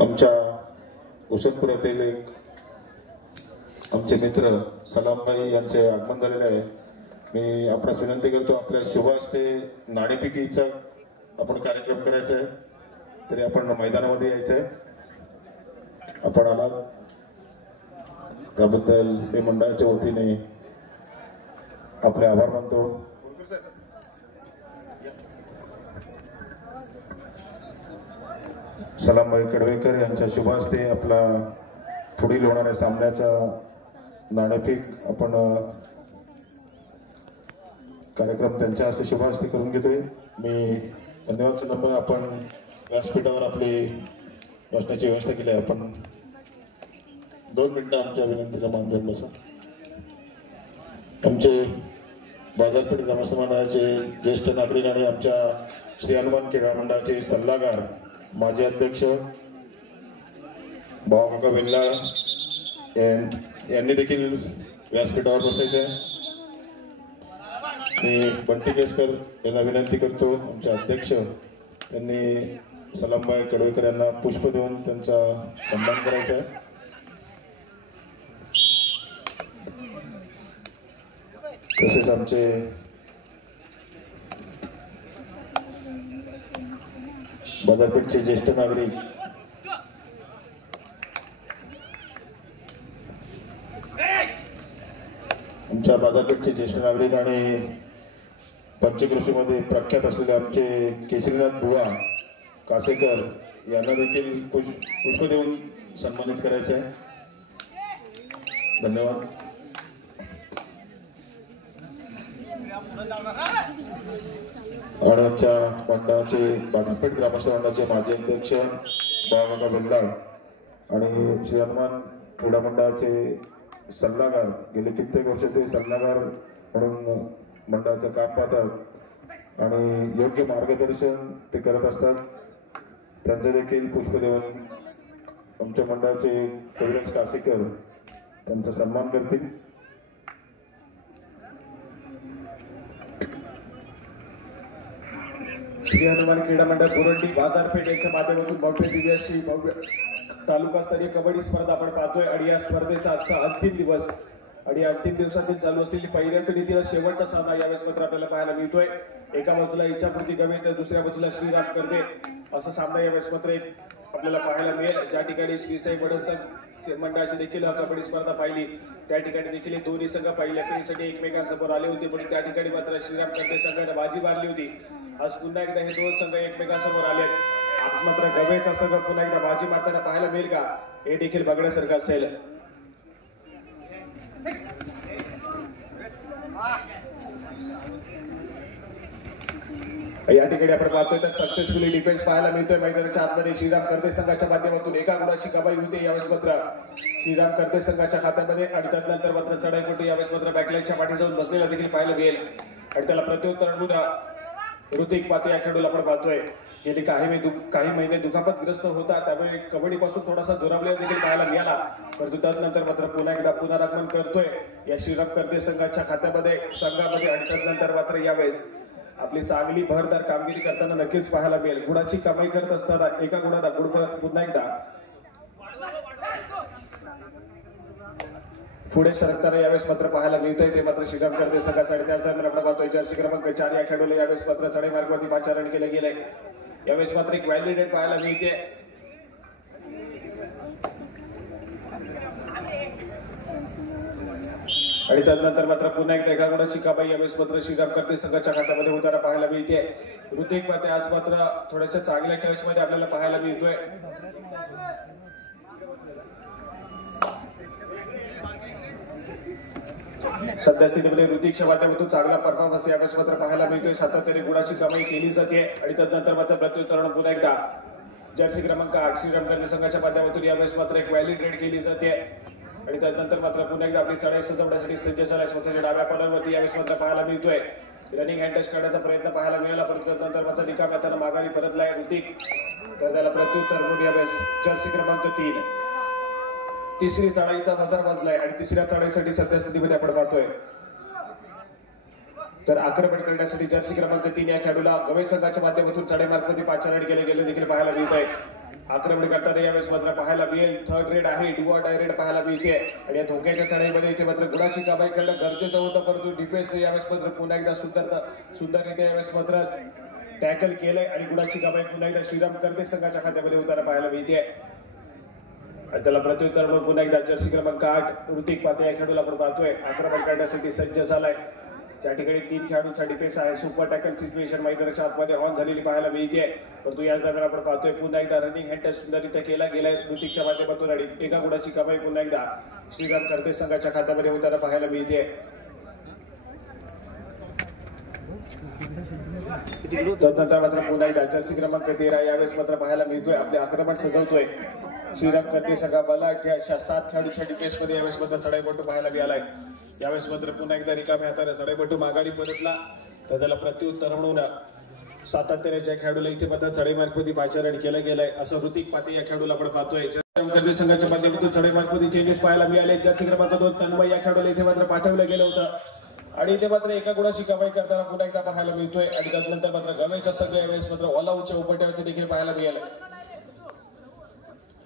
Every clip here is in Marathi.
आमच्या उसनपुरातील आमचे मित्र सलामभाई यांचे आगमन झालेले आहे। मी आपणास विनंती करतो, आपल्या शुभ हस्ते नाणेफेकीचा आपण कार्यक्रम करायचा आहे, तरी आपण मैदानामध्ये यायचं आहे। आपण आलात त्याबद्दल मी मंडळाच्या वतीने आपले आभार मानतो। सलामभाई कडवेकर यांच्या शुभ हस्ते आपला पुढील होणाऱ्या सामन्याचा नाणेफेक आपण कार्यक्रम त्यांच्या हस्ते शुभ हस्ते करून घेतोय। मी धन्यवाद सलामभाई, आपण व्यासपीठावर आपली बसण्याची व्यवस्था केली आहे। आपण 2 मिनिटं आमच्या विनंतीला मान देऊन बसा। आमचे बाजारपेठ ग्रामसमाजाचे ज्येष्ठ नागरिक आणि आमच्या श्री हनुमान क्रीडा मंडळाचे सल्लागार माजी अध्यक्ष भाऊकाका वेल्लाळ यांनी देखील व्यासपीठावर बसायचं आहे। मी बंटी केसकर यांना विनंती करतो, आमचे अध्यक्ष त्यांनी सलामभाई कडवेकर यांना पुष्प देऊन त्यांचा सन्मान करायचा आहे। तसेच आमचे बाजारपेठचे ज्येष्ठ नागरिक आमच्या बाजारपेठचे ज्येष्ठ नागरिक आणि पंचक्रोशीमध्ये प्रख्यात असलेले आमचे केशरीनाथ बुवा कासेकर यांना देखील पुष्प देऊन सन्मानित करायचे आहे। धन्यवाद। आणि आमच्या मंडळाचे बाजारपेठ ग्रामस्थ मंडळाचे माजी अध्यक्ष भाऊकाका वेल्लाळ आणि श्री हनुमान क्रीडा मंडळाचे सल्लागार, गेले कित्येक वर्ष ते सल्लागार म्हणून मंडळाचं काम पाहतात आणि योग्य मार्गदर्शन ते करत असतात। त्यांचे देखील पुष्प देऊन आमच्या मंडळाचे कविराज कासेकर त्यांचा सन्मान करतील। श्री हनुमान क्रीडा मंडळ बोरंडी बाजारपेठ यांच्या माध्यमातून भव्य दिव्य अशी भव्य तालुकास्तरीय कबड्डी स्पर्धा आपण पाहतोय आणि या स्पर्धेचा आजचा अंतिम दिवस आणि अंतिम दिवसातील चालू असलेली पहिल्या फेरीतील शेवटचा सामना यावेळेस मात्र आपल्याला पाहायला मिळतोय। एका बाजूला इच्छापूर्ती गवे तर दुसऱ्या बाजूला श्रीराम करदे असा सामना यावेळेस मात्र आपल्याला पाहायला मिळेल। ज्या ठिकाणी श्रीसाई वडद मंडळाची देखील कबड्डी स्पर्धा पाहिली, त्या ठिकाणी देखील दोन्ही संघ पहिल्या फेरीसाठी एकमेकांसमोर आले होते, पण त्या ठिकाणी मात्र श्रीराम करदे संघाने बाजी मारली होती। आज पुन्हा एकदा हे 2 संघ एकमेकांसमोर आले। आज मात्र गवेचा संघ पुन्हा एकदा बाजी मारताना पाहायला मिळेल का, हे देखील बघण्यासारखं असेल। या ठिकाणी आपण पाहतोय तर सक्सेसफुली डिफेन्स पाहायला मिळतोय मैदानाच्या आतमध्ये श्रीराम करदे संघाच्या माध्यमातून एका गुणाची कमाई होते यावेळेस मात्र श्रीराम करदे संघाच्या खात्यामध्ये आणि त्यानंतर मात्र चढाईपोटी यावेळेस मात्र बॅकलाईनच्या पाठी जाऊन बसलेला देखील पाहायला मिळेल आणि त्याला प्रत्युत्तर म्हणून ऋतिक पाते या खेळाडूला आपण पाहतोय गेली काही महिने दुखापतग्रस्त होता, त्यामुळे कबड्डीपासून थोडासा दुरावलेला देखील पाहायला मिळाला, परंतु त्यानंतर मात्र पुन्हा एकदा पुनरागमन करतोय या श्रीराम करदे संघाच्या खात्यामध्ये आणि त्यानंतर मात्र यावेळेस आपली चांगली भरदार कामगिरी करताना नक्कीच पाहायला मिळेल। गुणाची कमाई करत असताना एका गुणाला गुणफलक पुन्हा एकदा पुढे सरकताना यावेळेस मात्र पाहायला मिळतंय, ते मात्र श्रीराम करदे संघाचा आणि त्याच दरम्यान आपण पाहतोय जर्सी क्रमांक 4 या खेळाडूला यावेळेस मात्र चढाई मार्गावरती पाचारण केले गेले। यावेळेस मात्र एक व्हॅलिडेट पाहायला मिळते आणि त्यानंतर मात्र पुन्हा एकदा एका गुणाची कमाई यावेळेस मात्र श्रीराम करदे संघाच्या खात्यामध्ये होताना पाहायला मिळते। ऋतिक पाते आज मात्र थोड्याशा चांगल्या टच मध्ये आपल्याला पाहायला मिळतोय। सध्या स्थितीमध्ये ऋतिकच्या माध्यमातून चांगला परफॉर्मन्स यावेळेस मात्र पाहायला मिळतोय। सातत्याने गुणाची कमाई केली जाते आणि त्यानंतर मात्र प्रत्युत्तर पुन्हा एकदा जर्सी क्रमांक 8 श्रीराम करदे संघाच्या माध्यमातून यावेळेस मात्र एक व्हॅलिड रेड केली जाते आणि त्यानंतर मात्र पुन्हा एकदा आपली चढाई सजवण्यासाठी सज्ज झालाय स्वतःच्या डाव्या कॉर्नरवरती यावेळेस मात्र पाहायला मिळतोय। रनिंग हँड टच करण्याचा प्रयत्न पाहायला मिळाला, परंतु त्यानंतर मात्र रिकाम्या त्याला माघारी परतलाय ऋतिक, तर त्याला प्रत्युत्तर म्हणून यावेळेस जर्सी क्रमांक 3 तिसरी चढाईचा बजार वाजलाय आणि तिसऱ्या चढाईसाठी सध्या स्थितीमध्ये आपण पाहतोय तर आक्रमण करण्यासाठी जर्सी क्रमांक 3 या खेळाडूला गवई संघाच्या माध्यमातून चढाई मार्फत 5 रन गेले देखील पाहायला मिळत आहे. आक्रमण करताना यावेळेस मात्र पाहायला मिळेल. थर्ड रेड आहे, डू ऑर डाय रेड पाहायला मिळते आणि या धोक्याच्या चढाईमध्ये इथे मात्र गुणाची कामाई करणं गरजेचं होतं, परंतु डिफेन्स यावेळेस मात्र पुन्हा एकदा सुंदररित्या यावेळेस मात्र टॅकल केलंय आणि गुणाची कामाई पुन्हा एकदा श्रीराम करते संघाच्या खात्यामध्ये होताना पाहायला मिळते आणि त्याला प्रत्युत्तर म्हणून पुन्हा एकदा जर्सी क्रमांक 8 ऋतिक पाते या खेळाडूला आपण पाहतोय आक्रमण करण्यासाठी सज्ज झालाय. ज्या ठिकाणी 3 खेळाडूंचा डिफेन्स आहे. सुपर टॅकल सिच्युएशन मैदानाच्या आतमध्ये ऑन झालेली पाहायला मिळते, परंतु याच दरम्यान आपण पाहतोय पुन्हा एकदा रनिंग हँड सुंदररित्या केला गेलाय ऋतिकच्या माध्यमातून आणि एका गुणाची कमाई पुन्हा एकदा श्रीराम करते संघाच्या खात्यामध्ये होताना पाहायला मिळते. तदनंतर मात्र पुन्हा एकदा जर्सी क्रमांक 13 यावेळेस मात्र पाहायला मिळतोय आपले आक्रमण सजवतोय श्रीराम करते संघा. बलाढ्य अशा 7 खेळाडूंच्या डिफेन्स मध्ये यावेळेस मात्र चढाईपटू पाहायला मिळालाय. यावेळेस मात्र पुन्हा एकदा रिकाम्या हाताने चढाईपटू माघारी परतला, तर त्याला प्रत्युत्तर म्हणून सातत्याच्या खेळाडूला इथे मात्र चढाई मार्फत 5 रन केलं गेलंय असं ऋतिक पाते या खेळाडूला आपण पाहतोय. करते संघाच्या माध्यमातून चढाई मार्फत चेंजेस पाहायला मिळाले. जर्सी क्रमांक 2 तन्मय या खेळाडूला इथे मात्र पाठवलं गेलं होतं आणि इथे मात्र एका गुणाची कमाई करताना पुन्हा एकदा पाहायला मिळतोय आणि त्यानंतर मात्र गवेच्या संघ यावेळेस मात्र ऑल आऊटच्या उपट्यावरती देखील पाहायला मिळालं.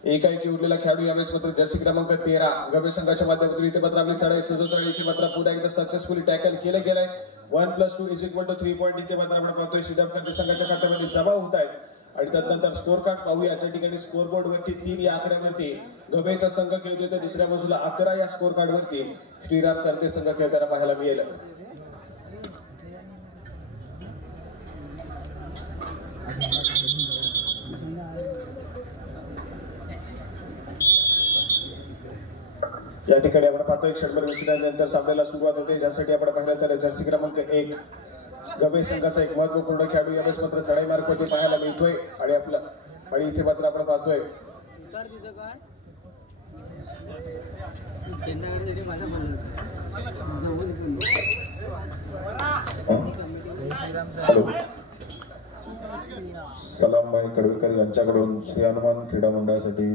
एकाएकी उरलेला खेळाडू यावेळेस मात्र जर्सी क्रमांक 13 गवे संघाच्या माध्यमातून इथे मात्र आपली चढाई सजवतो आणि इथे मात्र पुन्हा एकदा सक्सेसफुली टॅकल केलं गेलंय. 1+2 = 3 पॉईंट इथे मात्र आपण पाहतोय श्रीराम करते संघाच्या खात्यामध्ये जमा होत आहेत आणि त्यानंतर स्कोर कार्ड पाहूया. याच्या ठिकाणी स्कोर बोर्ड वरती 3 या आकड्यावरती गवेचा संघ खेळतोय, तर दुसऱ्या बाजूला 11 या स्कोर कार्ड वरती श्रीराम करते संघ खेळताना पाहायला मिळेल. या ठिकाणी आपण पाहतोय क्षणभर विश्रांतीनंतर सामन्याला सुरुवात होते, ज्यासाठी आपण पाहिलं तर जर्सी क्रमांक 1 गवे संघाचा एक महत्वपूर्ण खेळाडू यावेळेस मात्र चढाई मार्फत पाहायला मिळतोय आणि इथे मात्र आपण पाहतोय हॅलो सलामभाई कडवेकर यांच्याकडून श्री हनुमान क्रीडा मंडळासाठी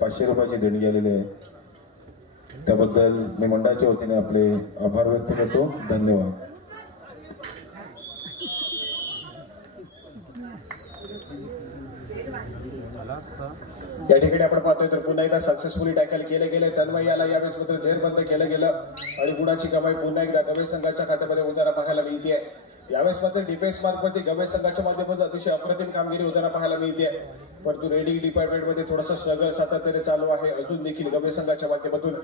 500 रुपयाची देणगी आलेली आहे. त्याबद्दल मी मंडळाच्या वतीने आपले आभार व्यक्त करतो. धन्यवाद. या ठिकाणी आपण पाहतोय तर पुन्हा एकदा सक्सेसफुली टॅकल केले गेले. तन्मय याला यावेळेस मात्र जेरबंद केलं गेलं आणि गुणाची कमाई पुन्हा एकदा गवे संघाच्या खात्यामध्ये होताना पाहायला मिळते. यावेळेस मात्र डिफेन्स मार्फत गवे संघाच्या माध्यमातून अतिशय अप्रतिम कामगिरी होताना पाहायला मिळते, परंतु रेडिंग डिपार्टमेंट मध्ये थोडासा स्ट्रगल सातत्याने चालू आहे अजून देखील गवे संघाच्या माध्यमातून.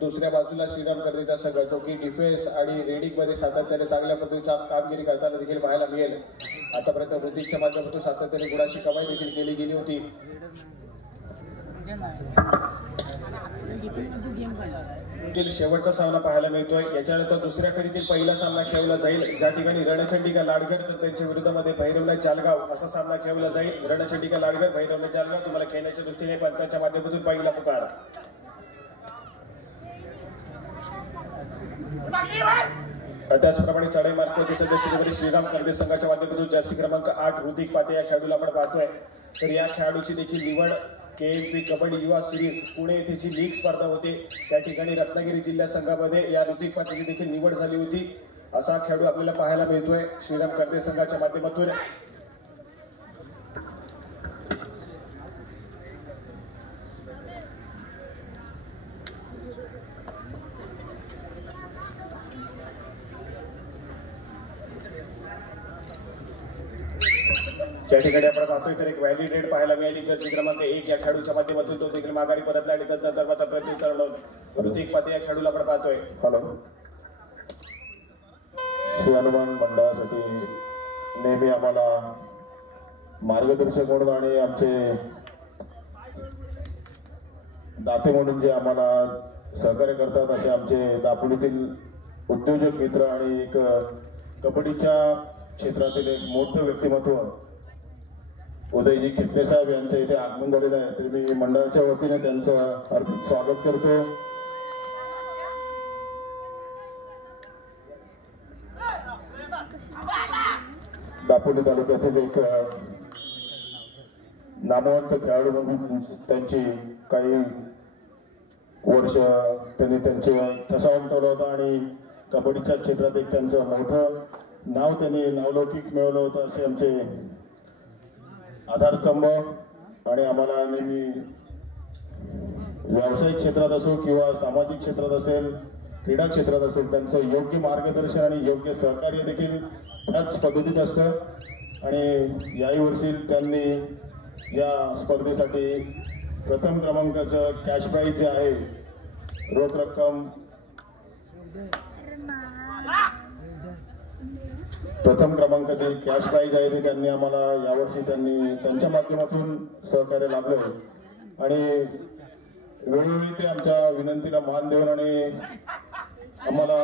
दुसऱ्या बाजूला श्रीराम करतेचा संघ जो की डिफेन्स आणि रेडिंग मध्ये सातत्याने चांगल्या पद्धतीची कामगिरी करताना देखील पाहायला मिळेल. आतापर्यंत ऋतिकच्या माध्यमातून सातत्याने गुणाची कमाई देखील केली गेली होती. शेवटचा सामना पाहायला मिळतोय. याच्यानंतर दुसऱ्या फेरीतील पहिला सामना खेळवला जाईल, ज्या ठिकाणी रणचंडिका लाडघर तर त्यांच्या विरोधामध्ये भैरवनाथ जालगाव असा सामना खेळवला जाईल. रणचंडिका लाडघर भैरवनाथ जालगाव तुम्हाला खेळण्याच्या दृष्टीने पंचांच्या माध्यमातून पहिला पुकार. त्याचप्रमाणे चढाई मार्फत सदस्य श्रीराम करते संघाच्या माध्यमातून जर्सी क्रमांक 8 ऋतिक पाते या खेळाडूला आपण पाहतोय. तर या खेळाडूची देखील निवड KMP कबड्डी युवा सिरीज पुणे येथेची लीग स्पर्धा होते, त्या ठिकाणी रत्नागिरी जिल्हा संघामध्ये या ऋतिक पातेची देखील निवड झाली होती. असा खेळाडू आपल्याला पाहायला मिळतोय श्रीराम करते संघाच्या माध्यमातून. त्या ठिकाणी आपण पाहतोय तर एक व्हॅलिडेट पाहायला मिळाली जर्सी क्रमांक 1 या खेळाडूच्या माध्यमातून. तो देखील माघारी परतला आणि त्यानंतर मात्र प्रत्युत्तर ऋतिक पाते या खेळाडूला आपण पाहतोय. हॅलो श्री हनुमान मंडळासाठी नेहमी आम्हाला मार्गदर्शक म्हणून आणि आमचे दाते म्हणून जे आम्हाला सहकार्य करतात असे आमचे दापोलीतील उद्योजक मित्र आणि एक कबड्डीच्या क्षेत्रातील एक मोठं व्यक्तिमत्व उदयजी कितने साहेब यांचं इथे आगमन झालेलं आहे, तर मी मंडळाच्या वतीने त्यांचं हार्दिक स्वागत करतो. दापोली तालुक्यातील एक नामवंत खेळाडू म्हणून त्यांची काही वर्ष त्यांनी त्यांचे ठसा उमटवला होता आणि कबड्डीच्या क्षेत्रात एक त्यांचं मोठं नाव त्यांनी नावलौकिक मिळवलं होतं असे आमचे आधारस्तंभ आणि आम्हाला नेहमी व्यावसायिक क्षेत्रात असो किंवा सामाजिक क्षेत्रात असेल क्रीडा क्षेत्रात असेल त्यांचं योग्य मार्गदर्शन आणि योग्य सहकार्य देखील त्याच पद्धतीत असतं आणि याही वर्षी त्यांनी या स्पर्धेसाठी प्रथम क्रमांकाचं कॅश प्राईज जे आहे रोख रक्कम प्रथम क्रमांकाचे कॅश प्राईज आहे ते त्यांनी आम्हाला यावर्षी त्यांनी त्यांच्या माध्यमातून सहकार्य लाभलं आणि वेळोवेळी ते आमच्या विनंतीला मान देऊन आणि आम्हाला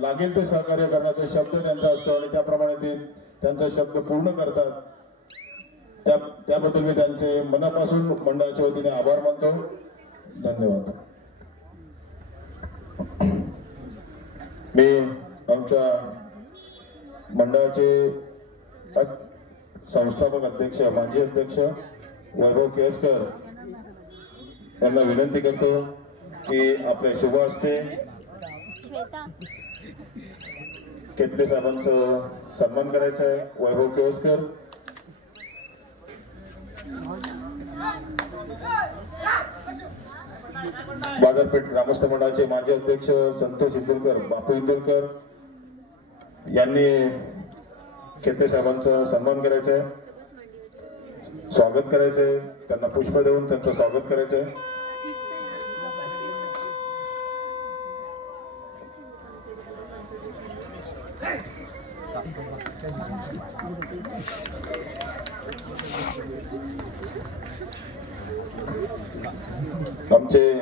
लागेल ते सहकार्य करण्याचा शब्द त्यांचा असतो आणि त्याप्रमाणे ते त्यांचा शब्द पूर्ण करतात. त्याबद्दल मी त्यांचे मनापासून मंडळाच्या वतीने आभार मानतो. धन्यवाद. मी आमच्या मंडळाचे संस्थापक अध्यक्ष माजी अध्यक्ष वैभव केसकर यांना विनंती करतो की आपल्या शुभ हस्ते केतले साहेबांचं सन्मान करायचा आहे. वैभव केसकर बाजारपेठ ग्रामस्थ मंडळाचे माजी अध्यक्ष संतोष इंदुरकर बापू इंदुरकर यांनी केतले साहेबांचं सन्मान करायचं आहे. स्वागत करायचंय. त्यांना पुष्प देऊन त्यांचं स्वागत करायचंय. आमचे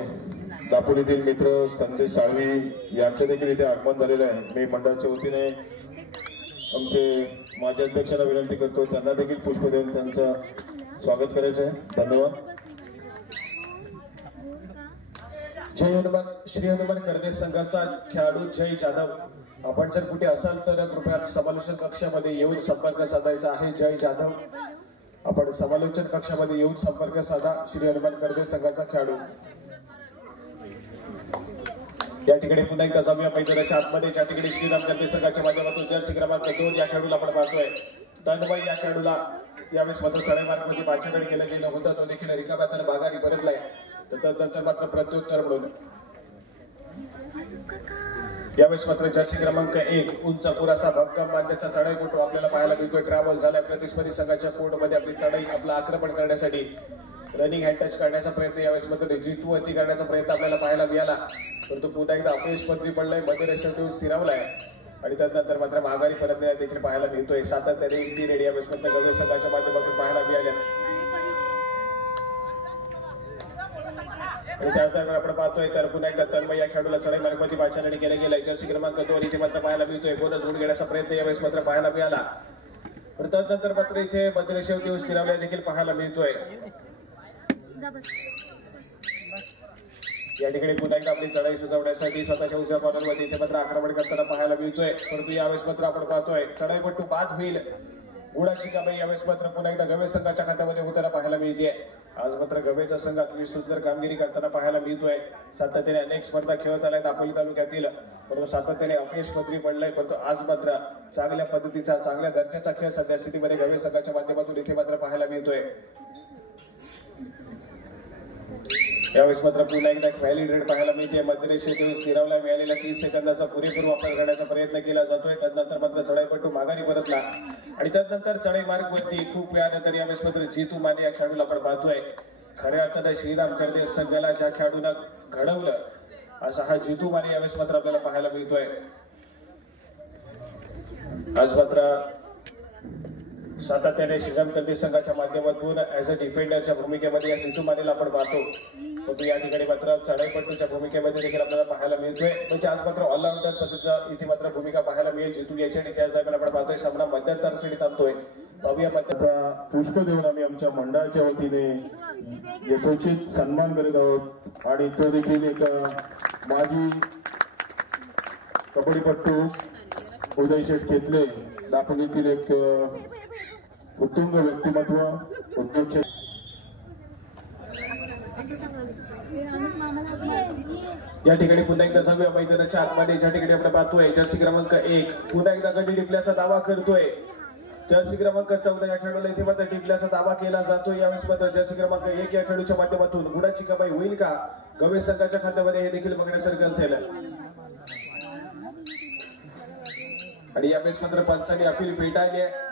दापोलीतील मित्र संदेश साळवी यांचे देखील इथे आगमन झालेलं आहे. मी मंडळाच्या वतीने आमचे माजी अध्यक्षांना विनंती करतो त्यांना देखील पुष्प देऊन त्यांचं स्वागत करायचं आहे. धन्यवाद. जय हनुमान. श्री हनुमान कर्दे संघाचा खेळाडू जय जाधव. आपण जर कुठे असाल तर कृपया समालोचन कक्षामध्ये येऊन संपर्क साधायचा आहे. जय जाधव आपण समालोचन कक्षामध्ये येऊन संपर्क साधा. श्री हनुमान कर्दे संघाचा खेळाडू. या ठिकाणी पुन्हा एकदा जाऊया मैदानाच्या आतमध्ये ज्या ठिकाणी श्रीराम कर्दे संघाच्या माध्यमातून जर्सी क्रमांक 2 या खेळाडूला आपण पाहतोय. तन्मय या खेळाडूला यावेळेस मात्र चढाई मार्गमध्ये पाचेकडे केलं गेलं होतं. तो देखील रिकाम्या हाताने माघारी परतलाय. तर मात्र प्रत्युत्तर म्हणून यावेळेस मात्र जर्सी क्रमांक 1 उंच पुरासा भक्कम मान्यचा चढाई कोट आपल्याला पाहायला मिळतोय. ट्रॅव्हल झाल्या प्रतिस्पर्धी संघाच्या कोर्टमध्ये आपली चढाई आपलं आक्रमण करण्यासाठी रनिंग हँड टच करण्याचा प्रयत्न यावेळेस मात्र जितूवरती करण्याचा प्रयत्न आपल्याला पाहायला मिळाला. परंतु पुन्हा एकदा अपयश पत्री पडलंय. मध्य रेषेवर देऊन स्थिरावलाय आणि त्यानंतर मात्र माघारी परतलेला देखील पाहायला मिळतोय. सातत्याने ती रेडी यावेळेस मात्र गवळी संघाच्या माध्यमातून पाहायला मिळाल्या आणि त्याच दरम्यान आपण पाहतोय तर पुन्हा एकदा तन्मय या खेळाडूला चढाई मार्गावरती पाचारणी केलं गेलंय. जर्सी क्रमांक 2 इथे मात्र पाहायला मिळतोय. बोनस गुण घेण्याचा प्रयत्न यावेळेस मात्र पाहायला मिळाला. त्यानंतर मात्र इथे मध्य रेषेवर देऊन स्थिरावल्या देखील पाहायला मिळतोय. या ठिकाणी पुन्हा एकदा आपली चढाई सजवण्यासाठी स्वतःच्या उजव्या कॉर्नरमध्ये इथे मात्र आक्रमण करताना पाहायला मिळतोय. परंतु यावेळेस मात्र आपण पाहतोय चढाईपट्टू बाद होईल. गुणाची कामे यावेळेस मात्र पुन्हा एकदा गवे संघाच्या खात्यामध्ये होताना पाहायला मिळते. आज मात्र गवेचा संघ अतिशय सुंदर कामगिरी करताना पाहायला मिळतोय. सातत्याने अनेक स्पर्धा खेळत आल्या दापोली तालुक्यातील. परंतु सातत्याने अपयश पदरी पडलंय. परंतु आज मात्र चांगल्या पद्धतीचा चांगल्या दर्जाचा खेळ सध्या स्थितीमध्ये गवे संघाच्या माध्यमातून इथे मात्र पाहायला मिळतोय. यावेळेस मात्र पुन्हा एकदा व्हॅलिड रेड पाहायला मिळते. मध्य रेषेतून स्थिरावला मिळालेल्या 30 सेकंदाचा पुरेपूर वापर करण्याचा प्रयत्न केला जातोय. त्यानंतर मात्र चढाईपट्टू माघारी परतला आणि त्यानंतर चढाई मार्गवरती खूप वेळानंतर यावेळेस मात्र जितू माने या खेळाडूला आपण पाहतोय. खऱ्या अर्थाने श्रीराम कर्दे संघाला ज्या खेळाडूंना घडवलं असा हा जितू माने यावेळेस मात्र आपल्याला पाहायला मिळतोय. आज मात्र सातत्याने श्रीराम कर्दे संघाच्या माध्यमातून ऍज अ डिफेंडरच्या भूमिकेमध्ये या जितू मानेला आपण पाहतो. परंतु या ठिकाणी मात्र चढाईपट्टूच्या भूमिकेमध्ये देखील आपल्याला पाहायला मिळतोय. म्हणजे आज मात्र ऑलराऊंडर पद्धतीचा इथे मात्र भूमिका पाहायला मिळेल जितू याची आणि त्याच दरम्यान आपण पाहतोय सामना मध्यंतर श्रेणी थांबतोय. पाहूया मध्यंतर पुष्प देऊन आम्ही आमच्या मंडळाच्या वतीने यथोचित सन्मान करीत आहोत आणि तो देखील एक माजी कबड्डीपट्टू उदय शेठ केतले दापोलीतील एक उत्तुंग व्यक्तिमत्व उद्योग या ठिकाणी पुन्हा एकदा जाऊया मैदानाच्या आतमध्ये, ज्या ठिकाणी आपण पाहतोय जर्सी क्रमांक 1 पुन्हा एकदा गडी टिपल्याचा दावा करतोय. जर्सी क्रमांक 14 या खेळाडूला इथे मात्र टिपल्याचा दावा केला जातोय. यावेळेस मात्र जर्सी क्रमांक 1 या खेळाडूच्या माध्यमातून गुणाची कमाई होईल का गवे संघाच्या खात्यामध्ये, हे देखील बघण्यासारखं असेल. आणि यावेळेस मात्र पंचांनी अपील फेटाळली आहे.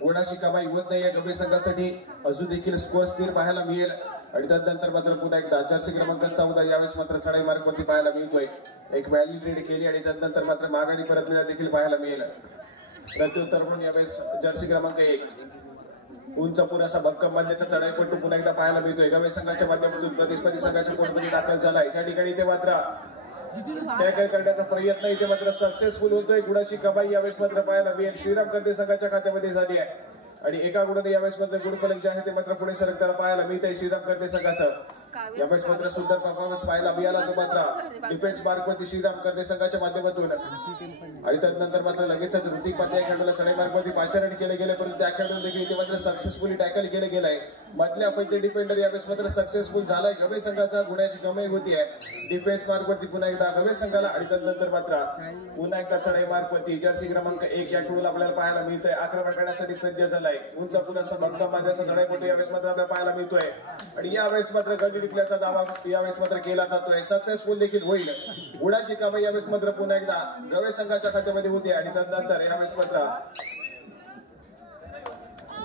गुणाची कमाई होत नाहीये गवे संघासाठी, अजून देखील स्कोअर स्थिर पाहायला मिळेल. आणि त्यानंतर मात्र पुन्हा एकदा जर्सी क्रमांक 14 यावेळेस मात्र चढाई मार्गवरती पाहायला मिळतोय. एक व्हॅली रीड केली आणि त्यानंतर मात्र माघारी परतलेला देखील पाहायला मिळेल. प्रत्युत्तर म्हणून यावेळेस जर्सी क्रमांक 1 उंच पुरासा भक्कम बांधण्याचा चढाईपट्टू पुन्हा एकदा पाहायला मिळतोय. गवे संघाच्या माध्यमातून प्रतिस्पर्धी संघाच्या कोर्टमध्ये दाखल झालाय. ज्या ठिकाणी ते मात्र टॅकल करण्याचा प्रयत्न इथे मात्र सक्सेसफुल होतोय. गुणाची कमाई यावेळेस मात्र पाहायला मिळेल. श्रीराम कर्ते संघाच्या खात्यामध्ये झाली आहे आणि एका गुणाने यावेळेस मात्र गुणफलक जे आहे ते मात्र पुढे सरकताना पाहायला मिळतंय श्रीराम कर्ते संघाचं. यावेळेस मात्र सुंदर परफॉर्मन्स पाहायला मिळाला तो मात्र डिफेन्स मार्कवरती श्रीराम कर्ते संघाच्या माध्यमातून. आणि त्यानंतर मात्र लगेचच ऋतिक पांड्या खेळाडूला चढाई मार्गवरती पाचारण केले गेले, परंतु त्या खेळाडूला देखील इथे मात्र सक्सेसफुली टॅकल केले गेलाय. मधल्या पैकी डिफेंडर यावेळेस मात्र सक्सेसफुल झालाय. गवे संघाचा गुणाची कमाई होती आहे डिफेन्स मार्गवरती पुन्हा एकदा गवे संघाला. आणि त्यानंतर मात्र पुन्हा एकदा चढाई मार्गवरती जर्सी क्रमांक 1 या खेळाडूला आपल्याला पाहायला मिळतोय. आक्रमण करण्यासाठी सज्ज झालाय. उंच पुन्हा भक्कम बांधण्याचा चढाईपट्टू यावेळेस मात्र आपल्याला पाहायला मिळतोय. आणि यावेळेस मात्र गडी टिपल्याचा दावा यावेळेस मात्र केला जातोय. सक्सेसफुल देखील होईल. गुणाची कमाई यावेळेस मात्र पुन्हा एकदा गवे संघाच्या खात्यामध्ये होती. आणि त्यानंतर यावेळेस मात्र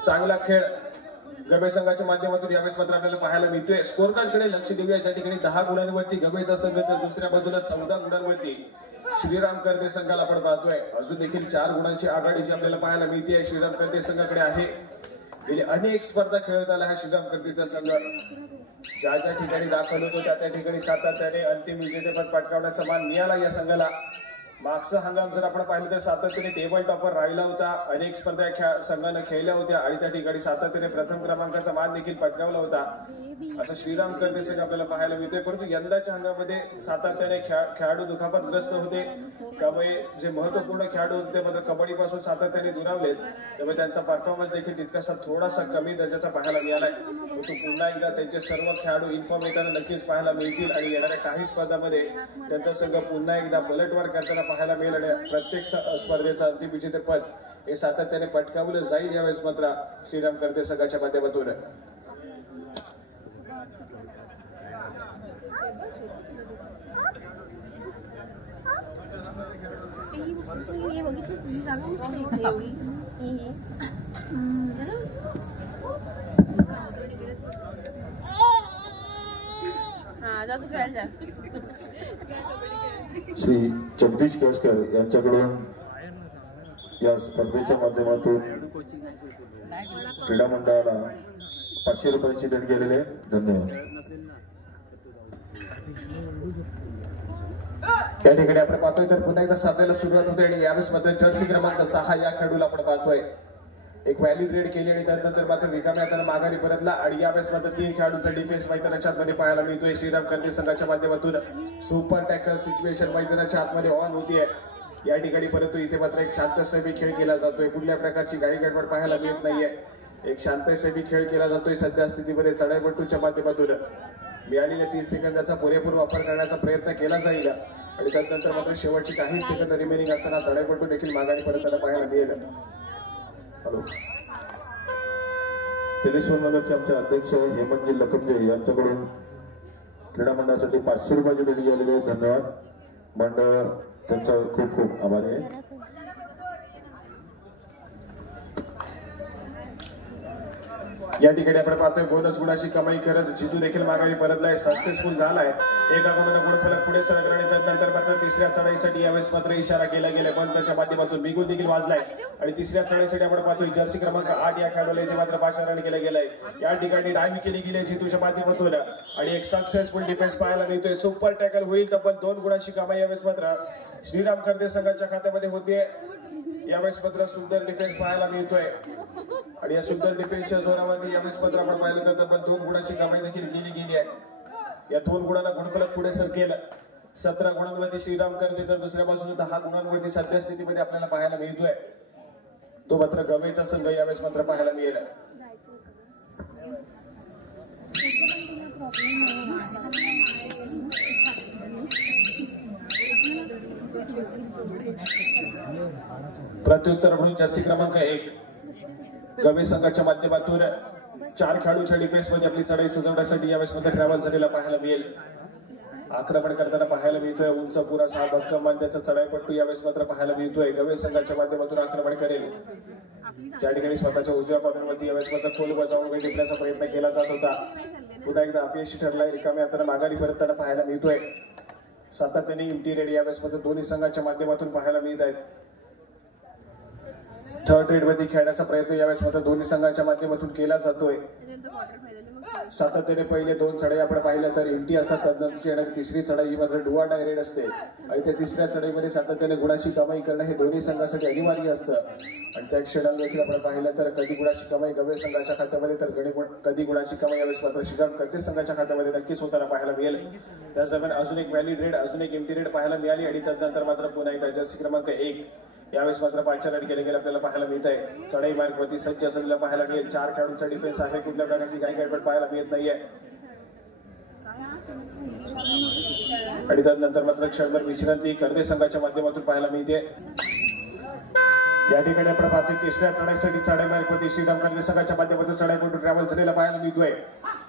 चांगला खेळ गवे संघाच्या माध्यमातून यावेळेस मात्र आपल्याला पाहायला मिळतोय. स्कोर कार्डकडे लक्ष देऊया, ज्या ठिकाणी 10 गुणांवरती गवेचा संघ तर दुसऱ्या बाजूला 14 गुणांवरती श्रीराम कर्ते संघाला आपण पाहतोय. अजून देखील 4 गुणांची आघाडी जी आपल्याला पाहायला मिळते श्रीराम कर्ते संघाकडे आहे. गेली अनेक स्पर्धा खेळत आला हा श्रीराम कर्तेचा संघ. ज्या ज्या ठिकाणी दाखल होतो त्या ठिकाणी सातत्याने अंतिम विजेतेपद पटकावण्याचा मान मिळाला या संघाला. मागचा हंगाम जर आपण पाहिलं तर सातत्याने टेबल टॉपर राहिला होता. अनेक स्पर्धा संघाने खेळल्या होत्या आणि त्या ठिकाणी सातत्याने प्रथम क्रमांकाचा मान देखील पटकावला होता असं श्रीराम कर्ते संघ आपल्याला पाहायला मिळतोय. परंतु यंदाच्या हंगामामध्ये सातत्याने खेळाडू दुखापतग्रस्त होते. त्यामुळे जे महत्वपूर्ण खेळाडू होते ते मात्र कबड्डीपासून सातत्याने दुरावलेत. त्यामुळे त्यांचा परफॉर्मन्स देखील तितकासा थोडासा कमी दर्जाचा पाहायला मिळालाय. परंतु पुन्हा एकदा त्यांचे सर्व खेळाडू इन्फॉर्म येताना नक्कीच पाहायला मिळतील आणि येणाऱ्या काही स्पर्धांमध्ये त्यांचा संघ पुन्हा एकदा पलटवार करताना पाहायला मिळेल. आणि प्रत्येक स्पर्धेचं अंतिम विजेतेपद हे सातत्याने पटकावलं जाईल यावेळेस मात्र श्रीराम कर्ते संघाच्या माध्यमातून. श्री जगदीश केळकर यांच्याकडून या स्पर्धेच्या माध्यमातून क्रीडा मंडळाला 500 रुपयांची देण केलेले. धन्यवाद. त्या ठिकाणी आपण पाहतोय तर पुन्हा एकदा सामन्याला सुरुवात होते आणि यावेळेस मात्र जर्सी क्रमांक 6 या खेळाडूला आपण पाहतोय. एक व्हॅल्यू रेड केली आणि त्यानंतर मात्र रिकाम्या हाताने माघारी परतला. आणि यावेळेस मात्र 3 खेळाडूंचा डिफेन्स मैदानाच्या आतमध्ये पाहायला मिळतोय श्रीराम कर्ते संघाच्या माध्यमातून. सुपर टॅकल सिच्युएशन मैदानाच्या आतमध्ये ऑन होतीये या ठिकाणी, परंतु इथे मात्र एक शांतसेवी खेळ केला जातोय. कुठल्या प्रकारची घाई गडबड पाहायला मिळत नाहीये. एक शांतसेवी खेळ केला जातोय. सध्या स्थितीमध्ये चढाईपट्टूच्या माध्यमातून मिळालेल्या 30 सेकंदाचा पुरेपूर वापर करण्याचा प्रयत्न केला जाईल. आणि त्यानंतर मात्र शेवटची काही सेकंद रिमेनिंग असताना चढाईपट्टू देखील माघारी परतताना पाहायला मिळेल. हॅलो, तेलेश्वर नगरचे आमचे अध्यक्ष हेमंतजी लखमजे यांच्याकडून क्रीडा मंडळासाठी 500 रुपयाची देणगी आलेली. धन्यवाद. मंडळ त्यांचा खूप खूप आभारी आहे. या ठिकाणी आपण पाहतोय बोनस गुणाची कमाई करत जितू देखील माघारी परतलाय. सक्सेसफुल झालाय. एका गुणाला गुणफलक पुढे सरकला आणि त्यानंतर मात्र तिसऱ्या चढाईसाठी यावेळेस मात्र इशारा केला गेला पंचाच्या माध्यमातून. बिगुल देखील वाजलाय आणि तिसऱ्या चढाईसाठी आपण पाहतोय जर्सी क्रमांक 8 या खेळाडूला इथे मात्र पाचारण केलं गेलंय. या ठिकाणी डायव्ह केली गेली जितूच्या माध्यमातून आणि एक सक्सेसफुल डिफेन्स पाहायला मिळतोय. सुपर टॅकल होईल. तब्बल 2 गुणाची कमाई यावेळेस मात्र श्रीराम कर्ते संघाच्या खात्यामध्ये होते. यावेळेस मात्र सुंदर डिफेन्स पाहायला मिळतोय आणि या सुंदर डिफेन्सच्या जोरावरती यावेळेस मात्र आपण पाहिलं तर तब्बल 2 गुणाची कमाई देखील केली गेली आहे. या 2 गुणांना गुणफलक पुढे सरकेल. 17 गुणांवरती श्रीराम कर्ते तर दुसऱ्या बाजूने 10 गुणांवरती सध्या स्थितीमध्ये आपल्याला पाहायला मिळतोय तो मात्र गवेचा संघ यावेळेस मात्र पाहायला मिळेल. प्रत्युत्तर म्हणून जर्सी क्रमांक 1 गवे संघाच्या माध्यमातून 4 खेळाडूंच्या डिफेन्स मध्ये आपली चढाई सजवण्यासाठी यावेळेस मध्ये ट्रॅव्हल झालेला पाहायला मिळेल. आक्रमण करताना पाहायला मिळतोय उंच पुरासा हा भक्कम त्याचा चढाईपट्टू यावेळेस मात्र पाहायला मिळतोय. गवे संघाच्या माध्यमातून आक्रमण करेल. ज्या ठिकाणी स्वतःच्या उजव्या कॉर्नरवरती यावेळेस मात्र खोल बजावून टिपण्याचा प्रयत्न केला जात होता, पुन्हा एकदा अपयशी ठरलाय. रिकाम्या हाताने माघारी परतताना पाहायला मिळतोय. सातत्याने इंटिरियर यावेळेस मात्र दोन्ही संघाच्या माध्यमातून पाहायला मिळत आहेत. थर्ड रेड मध्ये खेळण्याचा प्रयत्न यावेळेस मात्र दोन्ही संघाच्या माध्यमातून केला जातोय. सातत्याने पहिले 2 चढाई आपण पाहिल्या तर इंटी असतात, त्यानंतरची येणारी तिसरी चढाई ही मात्र डुआ डायरेड असते आणि त्या तिसऱ्या चढाईमध्ये सातत्याने गुणाची कमाई करणं हे दोन्ही संघासाठी अनिवार्य असतं. आणि त्या क्षणाला देखील आपण पाहिलं तर कधी गुणाची कमाई गवे संघाच्या खात्यामध्ये तर कधी गुणाची कमाई यावेळेस मात्र श्रीराम करते संघाच्या खात्यामध्ये नक्कीच होताना पाहायला मिळेल. त्याच दरम्यान अजून एक व्हॅलिड रेड, अजून एक एम्प्टी रेड पाहायला मिळाली आणि त्यानंतर मात्र पुन्हा एकदा जर्सी क्रमांक 1 यावेळेस मात्र 5 रन केले गेले आपल्याला पाहायला मिळत आहे. चढाई मार्गवरती सज्ज असलेला पाहायला मिळेल. 4 खेळाडूंचा डिफेन्स आहे, कुठल्या प्रकारची काही गडबड पाहायला मिळत नाहीये. आणि त्यानंतर मात्र क्षणभर विश्रांती कर्वे संघाच्या माध्यमातून पाहायला मिळते. या ठिकाणी आपण पाहतोय तिसऱ्या चढाईसाठी चढाई मार्गवरती श्रीराम कर्वे संघाच्या माध्यमातून चढाईकडून ट्रॅव्हल झालेला पाहायला मिळतोय.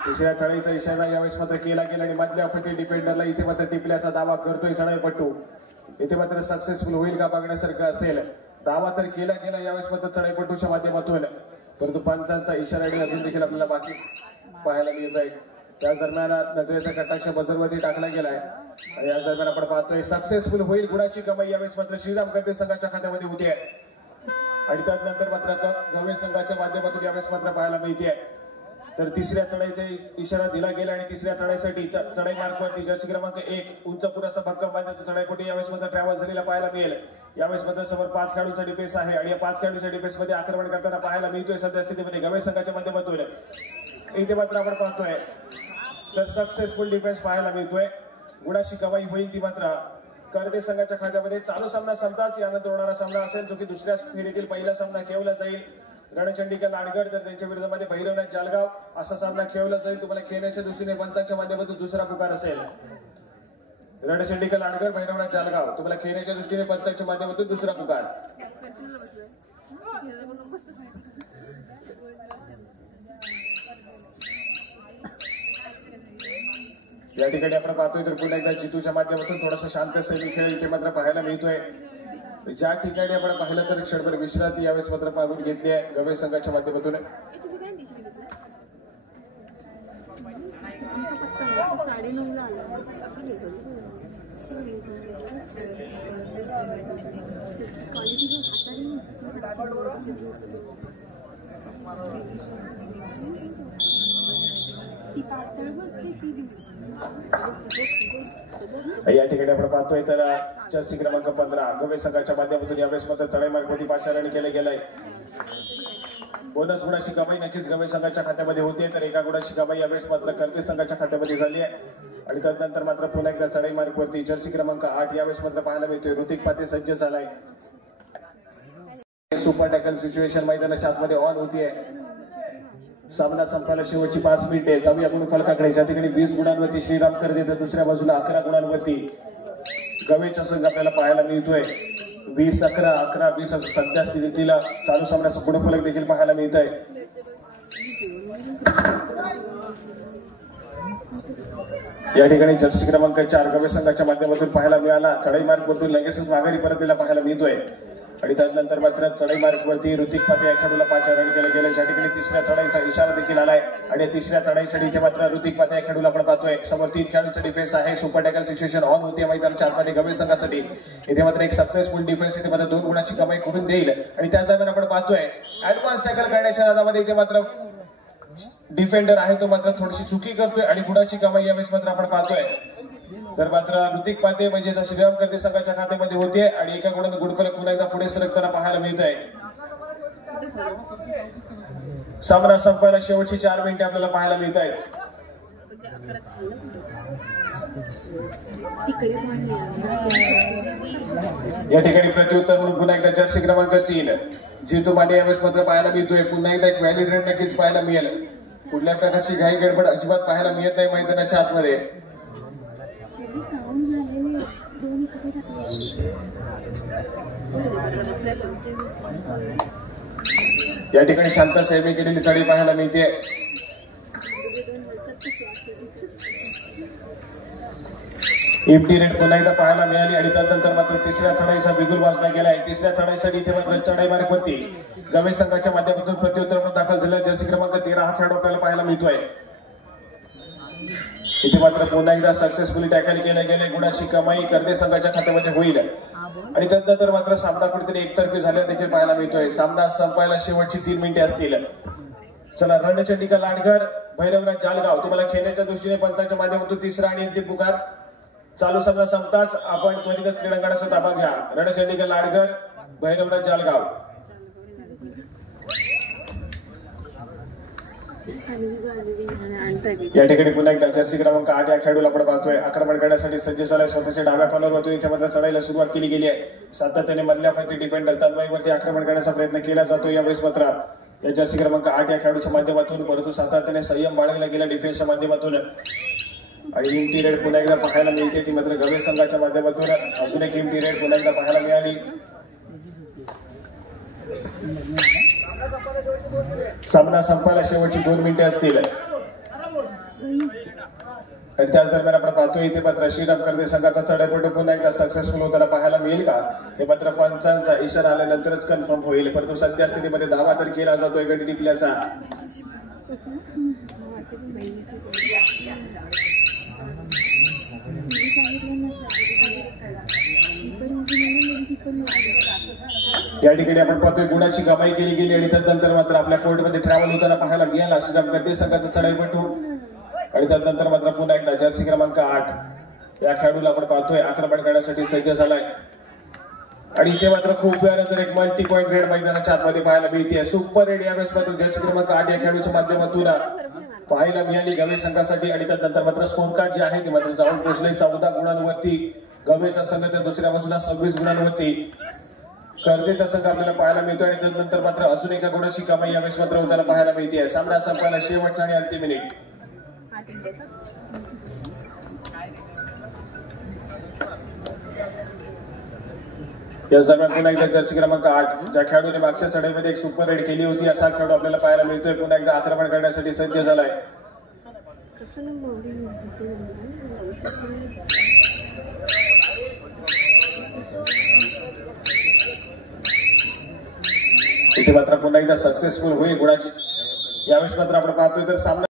तिसऱ्या चढाईचा इशारा यावेळेस मात्र केला गेला आणि मधल्या अफते डिफेंडरला इथे मात्र टिपल्याचा दावा करतोय चढाईपट्टू. इथे मात्र सक्सेसफुल होईल का बघण्यासारखं असेल. दावा तर केला गेला यावेळेस मात्र चढाईपट्टूच्या माध्यमातून, परंतु पंचांचा इशारा अजून देखील आपल्याला बाकी पाहायला मिळत आहे. त्याच दरम्यान नजरेचा कटाक्ष बजरवरती टाकला गेलाय आणि या दरम्यान आपण पाहतोय सक्सेसफुल होईल गुणाची कमाई यावेळेस मात्र श्रीराम कर्वे संघाच्या खात्यामध्ये होती आहे. आणि त्यानंतर मात्र गवे संघाच्या माध्यमातून यावेळेस मात्र पाहायला मिळते. तर तिसऱ्या चढाईचा इशारा दिला गेला आणि तिसऱ्या चढाईसाठी चढाई मार्गवरती जर्सी क्रमांक 1 उंच पुरासा भक्कम बांधण्याचा चढाईपोटी यावेळेस मात्र ट्रॅव्हल झालेला पाहायला मिळेल. यावेळेस मात्र समोर 5 खेळाडूंचा डिफेन्स आहे आणि या 5 खेळाडूंच्या डिफेन्स मध्ये आक्रमण करताना पाहायला मिळतोय सध्या स्थितीमध्ये गवे संघाच्या माध्यमातून. इथे मात्र आपण पाहतोय तर सक्सेसफुल डिफेन्स पाहायला मिळतोय. गुणाची कमाई होईल ती मात्र कर्वे संघाच्या खात्यामध्ये. चालू सामना संपताच यानंतर होणारा सामना असेल जो की दुसऱ्या फेरीतील पहिला सामना खेळवला जाईल. रणचंडिका लाडगड तर त्यांच्या विरोधामध्ये भैरवनाथ जालगाव असा सामना खेळवला जाईल. तुम्हाला खेळण्याच्या दृष्टीने पंचांच्या माध्यमातून दुसरा पुकार असेल. रणचंडिका लाडगड भैरवनाथ जालगाव तुम्हाला खेळण्याच्या दृष्टीने पंचांच्या माध्यमातून दुसरा पुकार. या ठिकाणी आपण पाहतोय तर पुन्हा एकदा जितूच्या माध्यमातून थोडासा शांत शैली खेळ इथे मात्र पाहायला मिळतोय. ज्या ठिकाणी आपण पाहिलं तर क्षणभर विश्रांती यावेळेस मात्र मागून घेतली आहे गवे संघाच्या माध्यमातून. या ठिकाणी आपण पाहतोय तर जर्सी क्रमांक 15 गवे संघाच्या माध्यमातून यावेळेस मात्र चढाई मार्गवरती 5 रन केले गेलाय. बोनस गुणाची कमाई नक्कीच गवे संघाच्या खात्यामध्ये होते तर एका गुणाची कमाई यावेळेस मात्र कर्वे संघाच्या खात्यामध्ये झाली आहे. आणि त्यानंतर मात्र पुन्हा एकदा चढाई मार्गवरती जर्सी क्रमांक 8 यावेळेस मात्र पाहायला मिळतोय. ऋतिक पाते सज्ज झालाय. सुपर टॅकल सिच्युएशन मैदानाच्या आतमध्ये ऑन होतीये. सामना संपायला शेवटची 5 मिनिटे. जाऊया आपण फलकाकडे. ज्या ठिकाणी 20 गुणांवरती श्रीराम कर्वे तर दुसऱ्या बाजूला 11 गुणांवरती गवेचा संघ आपल्याला पाहायला मिळतोय. 20-11, 11-20 असं सध्या स्थितीला चालू सामन्याचा पुढे फलक देखील पाहायला मिळत आहे. या ठिकाणी जर्सी क्रमांक 4 गवे संघाच्या माध्यमातून पाहायला मिळाला. चढाई मार्गवरतून लगेचच माघारी परतलेला पाहायला मिळतोय. आणि त्यानंतर मात्र चढाई मार्गवरती ऋतिक पाटे या खेळाडूला 5 रन केले गेले. ज्या ठिकाणी तिसऱ्या चढाईचा इशारा देखील आलाय आणि तिसऱ्या चढाईसाठी इथे मात्र ऋतिक पाटे या खेळाडूला आपण पाहतोय. समोर 3 खेळाडूंचा डिफेन्स आहे. सुपर टॅकल सिच्युएशन ऑन होते मैदानाच्या आतमध्ये गवे संघासाठी. इथे मात्र एक सक्सेसफुल डिफेन्स इथे मात्र 2 गुणाची कमाई करून देईल. आणि त्याच दरम्यान आपण पाहतोय ऍडव्हान्स टॅकल करण्याच्या नादामध्ये इथे मात्र डिफेंडर आहे तो मात्र थोडीशी चुकी करतोय आणि गुणाची कमाई यावेळेस मात्र आपण पाहतोय. तर मात्र ऋतिक पाते म्हणजे श्रीराम कर्वे संघाच्या खात्यामध्ये होते आणि एका गुणाने गुणफलक पुन्हा एकदा पुढे सरकताना पाहायला मिळत आहे. सामना संपायला शेवटची 4 मिनिटे आपल्याला पाहायला मिळत आहेत. या ठिकाणी प्रत्युत्तर म्हणून पुन्हा एकदा जर्सी क्रमांक 3 जितू माने यावेळेस मात्र पाहायला मिळतोय. पुन्हा एकदा एक व्हॅलिड रेड नक्कीच पाहायला मिळेल. कुठल्या प्रकारची घाई गडबड अजिबात पाहायला मिळत नाही मैदानाच्या आतमध्ये. या ठिकाणी शांत सेमी केलेली चढी पाहायला मिळते. एमटी रेड पुन्हा एकदा पाहायला मिळाली आणि त्यानंतर मात्र तिसऱ्या चढाईचा बिगुल वाजला गेलाय. तिसऱ्या चढाईसाठी इथे मात्र चढाई मार्गवरती गवे संघाच्या माध्यमातून प्रत्युत्तर म्हणून दाखल झालेला जर्सी क्रमांक 13 हा खेळाडू आपल्याला पाहायला मिळतोय. इथे मात्र पुन्हा एकदा सक्सेसफुली टॅकल केले गेले. गुणाची कमाई कर्दे संघाच्या खात्यामध्ये होईल आणि त्यानंतर मात्र सामना कुठेतरी एकतर्फी झालेला देखील पाहायला मिळतोय. सामना संपायला शेवटची 3 मिनिटे असतील. चला रणचंडिका लाडघर भैरवनाथ जालगाव तुम्हाला खेळण्याच्या दृष्टीने पंचांच्या माध्यमातून तिसरा आणि अंतिम पुकार. चालू सामना संपताच आपण त्वरितच क्रीडांगणाचा ताबा घ्या. रणचंडिका लाडघर भैरवनाथ जालगाव. या ठिकाणी पुन्हा एकदा जर्सी क्रमांक 8 या खेळाडूला आपण पाहतोय आक्रमण करण्यासाठी सज्ज झालाय. स्वतःच्या डाव्या कॉर्नरवरतून इथे मात्र चढायला सुरुवात केली गेली आहे. सातत्याने मधल्या फळी डिफेंडर तन्मयवरती आक्रमण करण्याचा प्रयत्न केला जातो. यावेळेस मात्र या जर्सी क्रमांक 8 या खेळाडूच्या माध्यमातून परंतु सातत्याने संयम बाळगला गेला डिफेन्सच्या माध्यमातून. आणि एमटी रेड पुन्हा एकदा पाहायला मिळते. ती मात्र गवे संघाच्या माध्यमातून अजून एक एमटी रेड पुन्हा एकदा पाहायला मिळाली. सामना संपायला शेवटची 2 मिनिटे असतील आणि त्याच दरम्यान आपण पाहतोय इथे मात्र श्रीराम कर्दे संघाचा चढाईपटू पुन्हा एकदा सक्सेसफुल होताना पाहायला मिळेल का हे मात्र पंचांचा इशारा आल्यानंतरच कन्फर्म होईल. परंतु सध्या स्थितीमध्ये दावा तर केला जातोय गडी टिपल्याचा. या ठिकाणी आपण पाहतोय गुणाची कमाई केली गेली आणि त्यानंतर मात्र आपल्या कोर्टमध्ये ट्रॅव्हल होताना पाहायला मिळाला श्रीराम कर्दे संघाचा चढाईपटू. आणि त्यानंतर मात्र पुन्हा एकदा जर्सी क्रमांक 8 या खेळाडूला आपण पाहतोय आक्रमण करण्यासाठी सज्ज झालाय. आणि इथे मात्र खूप वेळानंतर एक मल्टी पॉईंट रेड मैदानाच्या आतमध्ये पाहायला मिळते. सुपर रेड यावेळेस मात्र जर्सी क्रमांक 8 या खेळाडूच्या माध्यमातून पाहायला मिळाली गवे संघासाठी. आणि त्यानंतर मात्र स्कोर कार्ड जे आहे ते मात्र जाऊन पोहोचले 14 गुणांवरती. गवेचा संघ त्या दुसऱ्या बाजूला 26 गुणांवरती. कर्देचा संघ आपल्याला पाहायला मिळतो आणि त्यानंतर मात्र अजून एका गुणाची कमाई यावेळेस मात्र होताना पाहायला मिळते. सामना संपायला शेवटचा आणि अंतिम मिनिट. याच दरम्यान पुन्हा एकदा जर्सी क्रमांक 8 ज्या खेळाडूने मागच्या चढाईमध्ये एक सुपर रेड केली होती असा खेळाडू आपल्याला पाहायला मिळतोय. पुन्हा एकदा आक्रमण करण्यासाठी सज्ज झालाय. इथे मात्र पुन्हा एकदा सक्सेसफुल होईल गुणाची. यावेळेस मात्र आपण पाहतोय तर सामना